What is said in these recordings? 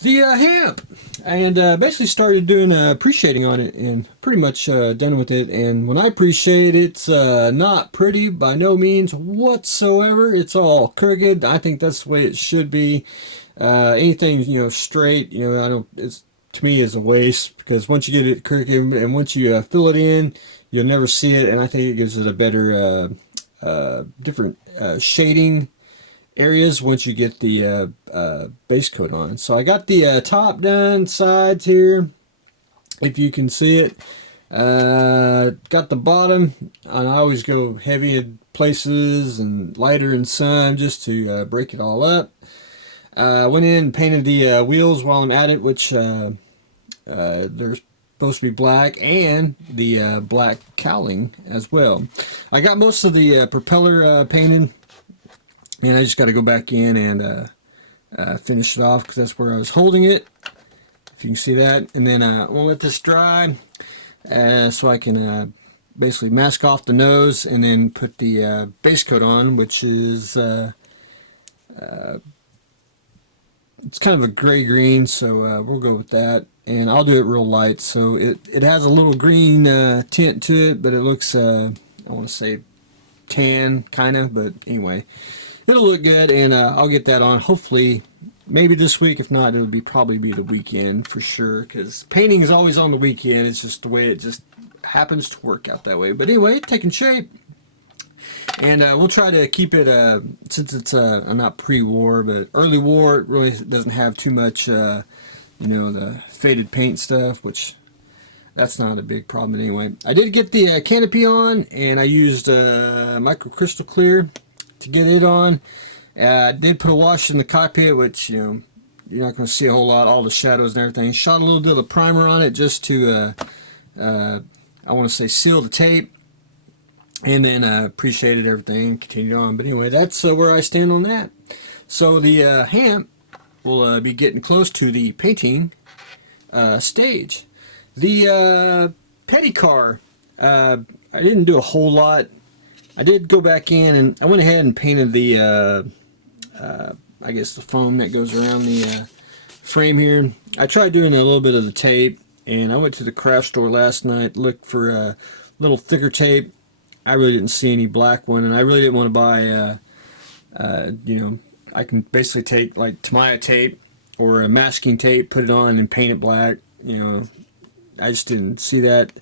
the Hamp, and basically started doing pre-shading on it, and pretty much done with it. And when I pre-shade, it's not pretty by no means whatsoever. It's all crooked. I think that's the way it should be. Anything straight, I don't. It's to me is a waste, because once you get it crooked and once you fill it in, you'll never see it. And I think it gives it a better, different shading areas once you get the base coat on. So I got the top done, sides here, if you can see it. Got the bottom, and I always go heavy in places and lighter in some just to break it all up. Went in and painted the wheels while I'm at it, which they're supposed to be black, and the black cowling as well. I got most of the propeller painted, and I just got to go back in and finish it off, because that's where I was holding it, if you can see that. And then we'll let this dry so I can basically mask off the nose and then put the base coat on, which is it's kind of a gray-green, so we'll go with that. And I'll do it real light, so it has a little green tint to it, but it looks, I want to say tan, kind of, but anyway. It'll look good, and I'll get that on hopefully maybe this week. If not, it'll probably be the weekend for sure, because painting is always on the weekend. It's just the way it just happens to work out that way. But anyway, it's taking shape, and we'll try to keep it, since it's not pre-war but early war, it really doesn't have too much the faded paint stuff, which that's not a big problem anyway. I did get the canopy on, and I used micro crystal clear to get it on. I did put a wash in the cockpit, which you're not going to see a whole lot, all the shadows and everything. Shot a little bit of primer on it just to I want to say seal the tape, and then pre-shaded everything, continued on. But anyway, that's where I stand on that. So the Hamp will be getting close to the painting stage. The petty car, I didn't do a whole lot. I did go back in and I went ahead and painted the I guess the foam that goes around the frame here. I tried doing a little bit of the tape, and I went to the craft store last night, looked for a little thicker tape. I really didn't see any black one, and I really didn't want to buy I can basically take like Tamiya tape or a masking tape, put it on and paint it black. I just didn't see that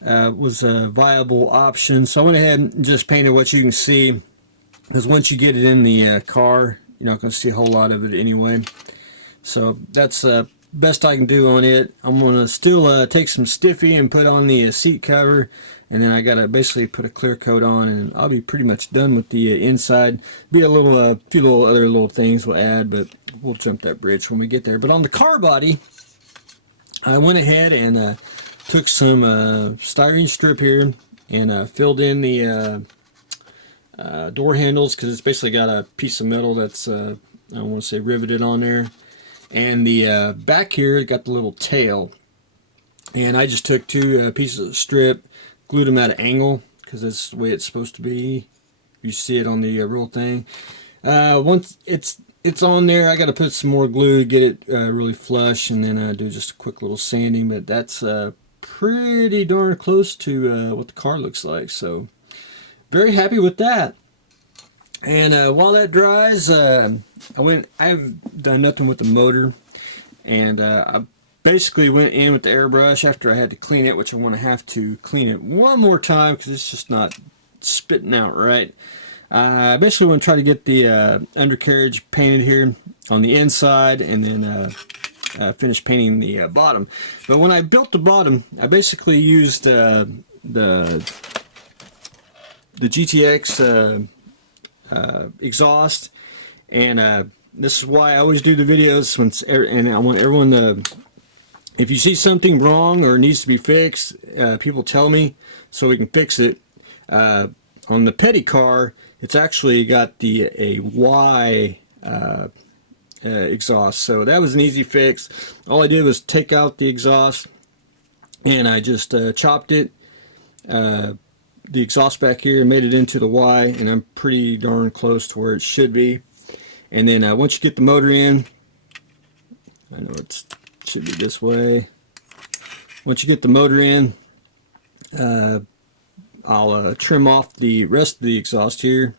was a viable option, so I went ahead and just painted what you can see, because once you get it in the car, you're not going to see a whole lot of it anyway. So that's best I can do on it. I'm going to still take some stiffy and put on the seat cover, and then I got to basically put a clear coat on, and I'll be pretty much done with the inside. Be a little few little other little things we'll add, but we'll jump that bridge when we get there. But on the car body, I went ahead and took some styrene strip here and filled in the door handles, because it's basically got a piece of metal that's I don't want to say riveted on there, and the back here got the little tail, and I just took two pieces of strip, glued them at an angle, because that's the way it's supposed to be. You see it on the real thing. Once it's on there, I got to put some more glue to get it really flush, and then do just a quick little sanding. But that's pretty darn close to what the car looks like, so very happy with that. And while that dries, I haven't done nothing with the motor, and I basically went in with the airbrush after I had to clean it, which I want to have to clean it one more time because it's just not spitting out right. I basically want to try to get the undercarriage painted here on the inside, and then finish painting the bottom. But when I built the bottom, I basically used the GTX exhaust, and this is why I always do the videos, and I want everyone to, if you see something wrong or needs to be fixed, people tell me so we can fix it. On the petty car, it's actually got a Y exhaust, so that was an easy fix. All I did was take out the exhaust, and I just chopped it, the exhaust back here, and made it into the Y, and I'm pretty darn close to where it should be. And then once you get the motor in, I know it should be this way. Once you get the motor in, I'll trim off the rest of the exhaust here,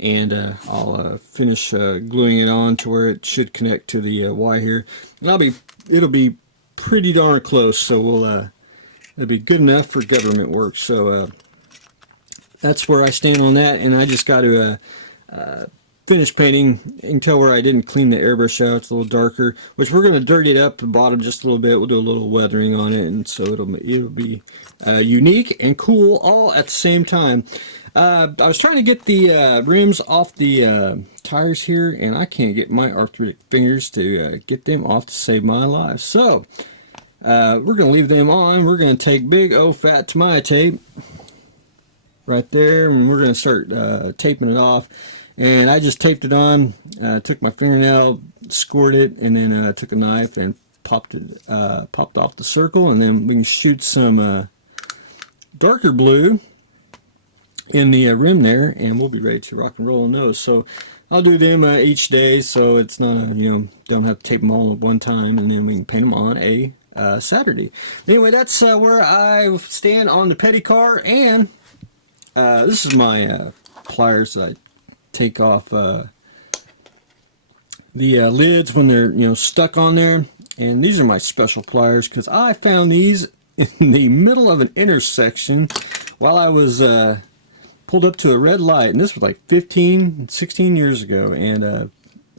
and I'll finish gluing it on to where it should connect to the Y here. And it'll be pretty darn close, so it'll be good enough for government work. So that's where I stand on that, and I just got to finish painting. You can tell where I didn't clean the airbrush out. It's a little darker, which we're going to dirty it up the bottom just a little bit. We'll do a little weathering on it, and so it'll be unique and cool all at the same time. I was trying to get the rims off the tires here, and I can't get my arthritic fingers to get them off to save my life. So we're going to leave them on. We're going to take big old fat Tamiya tape right there, and we're going to start taping it off. And I just taped it on, took my fingernail, scored it, and then took a knife and popped off the circle, and then we can shoot some darker blue in the rim there, and we'll be ready to rock and roll on those. So I'll do them each day, so it's not don't have to tape them all at one time, and then we can paint them on a Saturday. Anyway, that's where I stand on the petty car, and this is my pliers that I take off the lids when they're stuck on there. And these are my special pliers because I found these in the middle of an intersection while I was pulled up to a red light, and this was like 16 years ago, and I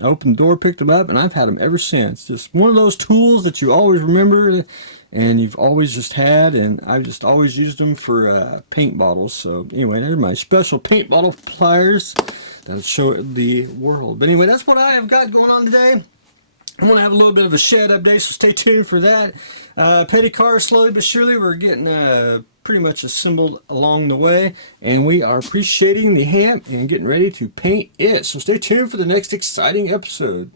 opened the door, picked them up, and I've had them ever since. Just one of those tools that you always remember and you've always just had, and I've just always used them for paint bottles. So anyway, they're my special paint bottle pliers that'll show the world. But anyway, that's what I have got going on today. I'm going to have a little bit of a shed update, so stay tuned for that. Petty car, slowly but surely, we're getting pretty much assembled along the way, and we are appreciating the hamp and getting ready to paint it. So stay tuned for the next exciting episode.